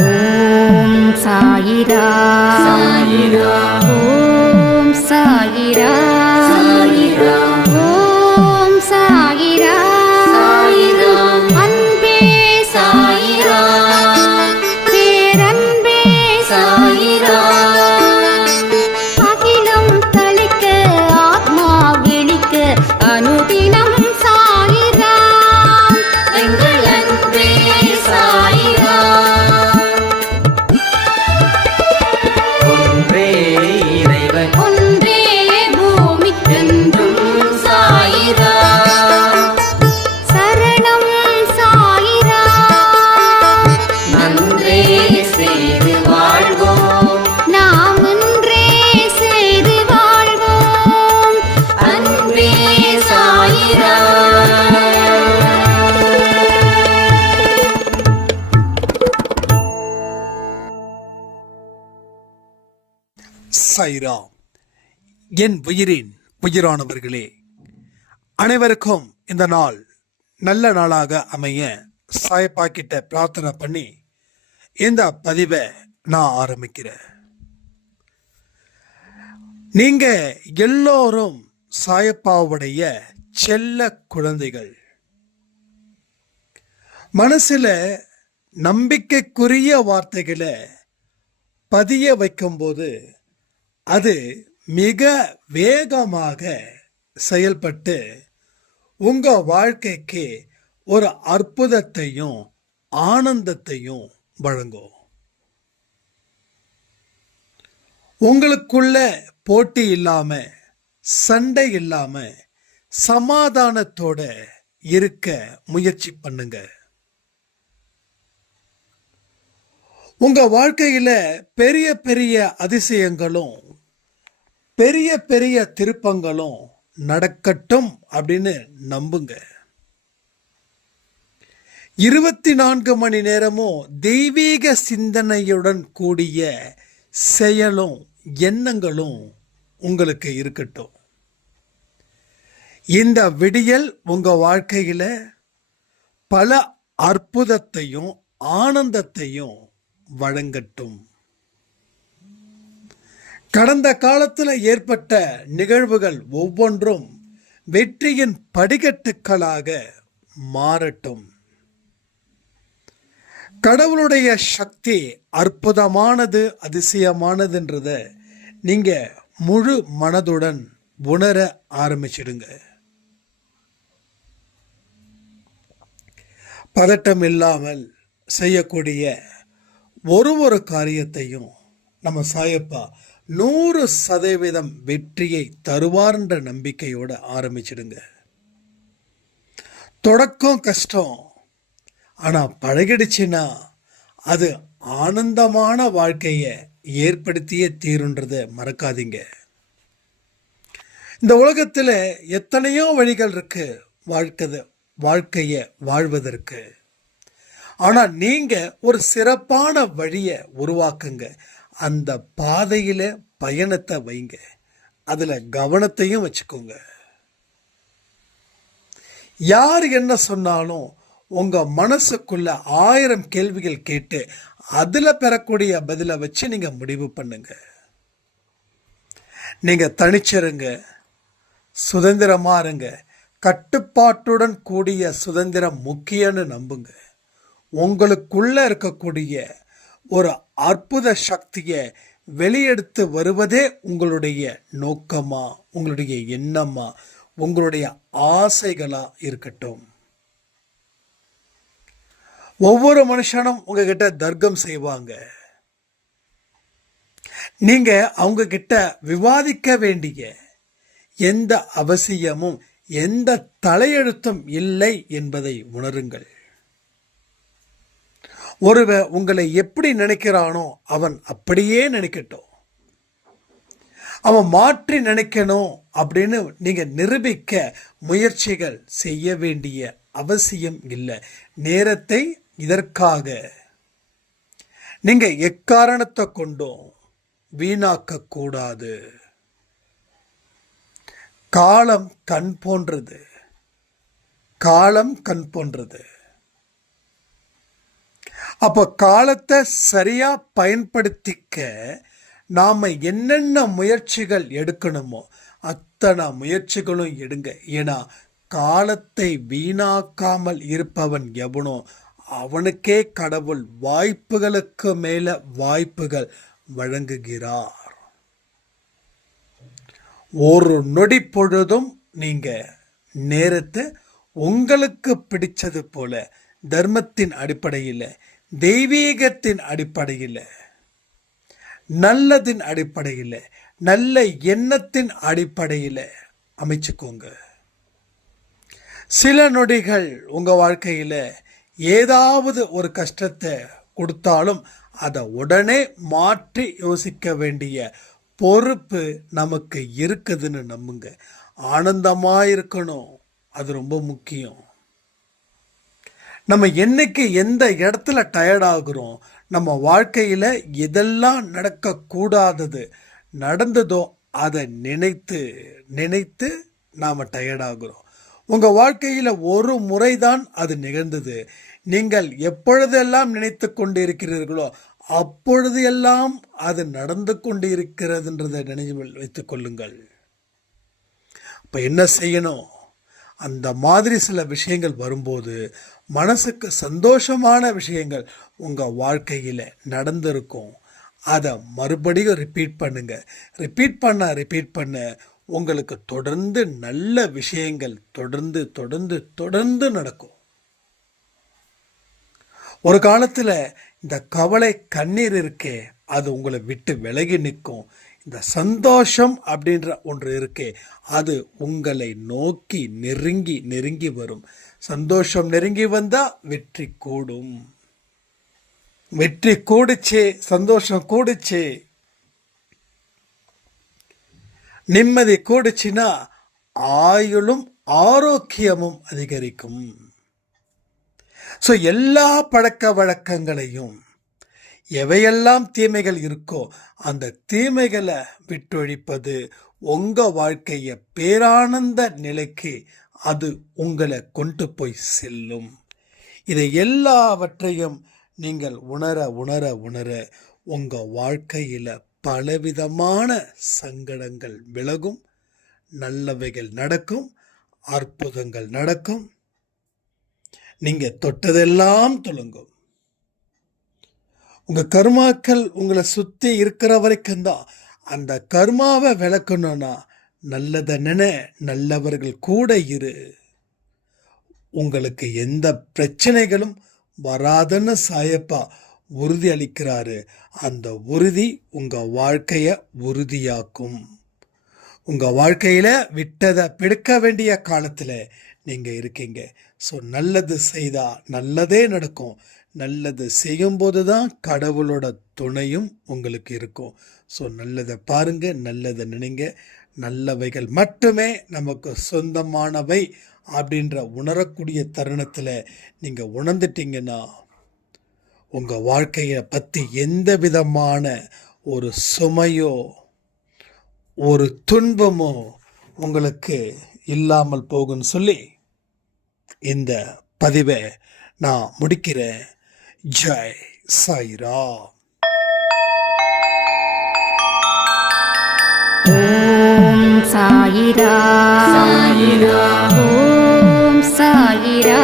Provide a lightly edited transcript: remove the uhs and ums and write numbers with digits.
ஓம் சாயிரா சாயிரா ஓம் சாயிரா சாயிரா ஓம் சாயிரா சாயிரா அன்பே சாயிரா பேரன்பே சாயிரா அகிலம் தளிக்க ஆத்மா விழிக்க அனுதினம் சாயிரா எங்கள் அன்பே சாயிரா ஒன்றே இறைவன் ஒன்றே பூமிக்கென்றும் சாயிரா சரணம் சாயிரா நன்றே செய்து வாழ்வோம் நாம் ஒன்றே செய்து வாழ்வோம் அன்பே சாயிரா சாய்ரா. என் உயிரின் உயிரானவர்களே, அனைவருக்கும் இந்த நாள் நல்ல நாளாக அமைய சாயப்பாக்கிட்ட பிரார்த்தனை பண்ணி இந்த பதிவை நான் ஆரம்பிக்கிறேன். நீங்க எல்லோரும் சாயப்பாவுடைய செல்ல குழந்தைகள். மனசுல நம்பிக்கைக்குரிய வார்த்தைகளை பதிய வைக்கும்போது அது மிக வேகமாக செயல்பட்டு உங்க வாழ்க்கைக்கு ஒரு அற்புதத்தையும் ஆனந்தத்தையும் வழங்கும். உங்களுக்குள்ள போட்டி இல்லாம, சண்டை இல்லாம, சமாதானத்தோட இருக்க முயற்சி பண்ணுங்க. உங்க வாழ்க்கையில பெரிய பெரிய அதிசயங்களும் பெரிய பெரிய திருப்பங்களும் நடக்கட்டும் அப்படின்னு நம்புங்க. 24 மணி நேரமும் தெய்வீக சிந்தனையுடன் கூடிய செயலும் எண்ணங்களும் உங்களுக்கு இருக்கட்டும். இந்த விடியல் உங்க வாழ்க்கையில பல அற்புதத்தையும் ஆனந்தத்தையும் வழங்கட்டும். கடந்த காலத்தில் ஏற்பட்ட நிகழ்வுகள் ஒவ்வொன்றும் வெற்றியின் படிக்கட்டுகளாக மாறட்டும். கடவுளுடைய சக்தி அற்புதமானது, அதிசயமானதுன்றத நீங்க முழு மனதுடன் உணர ஆரம்பிச்சிடுங்க. பதட்டம் இல்லாமல் செய்யக்கூடிய ஒரு காரியத்தையும் நம்ம சாயப்பா 100% வெற்றியை தருவார்ன்ற நம்பிக்கையோட ஆரம்பிச்சிடுங்க. தொடக்கம் கஷ்டம், ஆனா பழகிடுச்சுன்னா அது ஆனந்தமான வாழ்க்கையை ஏற்படுத்தியே தீருன்றதை மறக்காதீங்க. இந்த உலகத்தில் எத்தனையோ வழிகள் இருக்கு வாழ்க்கையை வாழ்வதற்கு. ஆனா நீங்க ஒரு சிறப்பான வழியை உருவாக்குங்க. அந்த பாதையில பயணத்தை வைங்க. அதுல கவனத்தையும் வச்சுக்கோங்க. யார் என்ன சொன்னாலும் உங்க மனசுக்குள்ள 1000 கேள்விகள் கேட்டு அதுல பெறக்கூடிய பதிலை வச்சு நீங்க முடிவு பண்ணுங்க. நீங்க தனிச்சிருங்க, சுதந்திரமா இருங்க. கட்டுப்பாட்டுடன் கூடிய சுதந்திரம் முக்கியம்னு நம்புங்க. உங்களுக்குள்ள இருக்கக்கூடிய ஒரு அற்புத சக்தியை வெளியெடுத்து வருவதே உங்களுடைய நோக்கமா, உங்களுடைய எண்ணமா, உங்களுடைய ஆசைகளா இருக்கட்டும். ஒவ்வொரு மனுஷனும் உங்ககிட்ட தர்க்கம் செய்வாங்க. நீங்க அவங்க கிட்ட விவாதிக்க வேண்டிய எந்த அவசியமும் எந்த தலையெழுத்தும் இல்லை என்பதை உணருங்கள். ஒருவன் உங்களை எப்படி நினைக்கிறானோ அவன் அப்படியே நினைக்கட்டும். அவன் மாற்றி நினைக்கணும் அப்படின்னு நீங்க நிரூபிக்க முயற்சிகள் செய்ய வேண்டிய அவசியம் இல்லை. நேரத்தை இதற்காக நீங்க எக்காரணத்தை கொண்டும் வீணாக்க கூடாது. காலம் கண் போன்றது. காலம் கண் போன்றது. அப்போ காலத்தை சரியா பயன்படுத்திக்க நாம என்னென்ன முயற்சிகள் எடுக்கணுமோ அத்தனை முயற்சிகளும் எடுங்க. ஏன்னா காலத்தை வீணாக்காமல் இருப்பவன் எவனோ அவனுக்கே கடவுள் வாய்ப்புகளுக்கு மேல வாய்ப்புகள் வழங்குகிறார். ஒரு நொடி பொழுதும் நீங்க நேரத்தை உங்களுக்கு பிடிச்சது போல தர்மத்தின் அடிப்படையில், தெய்வீகத்தின் அடிப்படையில், நல்லதின் அடிப்படையில், நல்ல எண்ணத்தின் அடிப்படையில் அமைச்சுக்கோங்க. சில நொடிகள் உங்க வாழ்க்கையில ஏதாவது ஒரு கஷ்டத்தை கொடுத்தாலும் அதை உடனே மாற்றி யோசிக்க வேண்டிய பொறுப்பு நமக்கு இருக்குதுன்னு நம்புங்க. ஆனந்தமா இருக்கணும், அது ரொம்ப முக்கியம். நம்ம என்னைக்கு எந்த இடத்துல டயர்ட் ஆகுறோம், நம்ம வாழ்க்கையில எதெல்லாம் நடக்கக்கூடாதது நடந்ததோ அதை நினைத்து நினைத்து நாம டயர்ட் ஆகுறோம். உங்க வாழ்க்கையில ஒரு முறைதான் அது நிகழ்ந்தது. நீங்கள் எப்பொழுதெல்லாம் நினைத்து கொண்டு இருக்கிறீர்களோ அப்பொழுது எல்லாம் அது நடந்து கொண்டு இருக்கிறதுன்றதை நினைவில் வைத்துக் கொள்ளுங்கள். அப்ப என்ன செய்யணும்? அந்த மாதிரி சில விஷயங்கள் வரும்போது மனசுக்கு சந்தோஷமான விஷயங்கள் உங்க வாழ்க்கையில நடந்திருக்கும். அதை மறுபடியும் ரிப்பீட் பண்ணுங்க. ரிப்பீட் பண்ண உங்களுக்கு தொடர்ந்து நல்ல விஷயங்கள் தொடர்ந்து தொடர்ந்து தொடர்ந்து நடக்கும். ஒரு காலத்துல இந்த கவலை கண்ணீர் இருக்கே அது உங்களை விட்டு விலகி நிற்கும். இந்த சந்தோஷம் அப்படின்ற ஒன்று இருக்கே அது உங்களை நோக்கி நெருங்கி நெருங்கி வரும். சந்தோஷம் நெருங்கி வந்தா வெற்றி கூடும். வெற்றி கூடுச்சு, சந்தோஷம் கூடுச்சு, நிம்மதி கூடுச்சுன்னா ஆயுளும் ஆரோக்கியமும் அதிகரிக்கும். ஸோ எல்லா பழக்க வழக்கங்களையும், எவையெல்லாம் தீமைகள் இருக்கோ அந்த தீமைகளை விட்டொழிப்பது உங்க வாழ்க்கைய பேரானந்த நிலைக்கு அது உங்களை கொண்டு போய் செல்லும். இதை எல்லாவற்றையும் நீங்கள் உணர உணர உணர உங்க வாழ்க்கையில பலவிதமான சங்கடங்கள் விலகும், நல்லவைகள் நடக்கும், அற்புதங்கள் நடக்கும், நீங்க தொட்டதெல்லாம் துலங்கும். உங்க கர்மாக்கள் உங்களை சுத்தி இருக்கிற வரைக்கும் தான். அந்த கர்மாவை விளக்கணும்னா நல்லத நினை, நல்லவர்கள் கூட இரு. உங்களுக்கு எந்த பிரச்சனைகளும் வராதுன்னு சாயப்பா உறுதி அளிக்கிறாரு. அந்த உறுதி உங்க வாழ்க்கைய உறுதியாக்கும். உங்க வாழ்க்கையில விட்டதை பிடிக்க வேண்டிய காலத்துல நீங்க இருக்கீங்க. ஸோ நல்லது செய்தா நல்லதே நடக்கும். நல்லது செய்யும்போது தான் கடவுளோட துணையும் உங்களுக்கு இருக்கும். ஸோ நல்லதை பாருங்க, நல்லதை நினைங்க. நல்லவைகள் மட்டுமே நமக்கு சொந்தமானவை அப்படின்ற உணரக்கூடிய தருணத்தில் நீங்கள் உணர்ந்துட்டீங்கன்னா உங்கள் வாழ்க்கையை பற்றி எந்த விதமான ஒரு சுமையோ ஒரு துன்பமோ உங்களுக்கு இல்லாமல் போகும்னு சொல்லி இந்த பதிவை நான் முடிக்கிறேன். ஜெய் சாய்ராம். ஓம் சாயிரா. சாயிரா. ஓம் சாயிரா.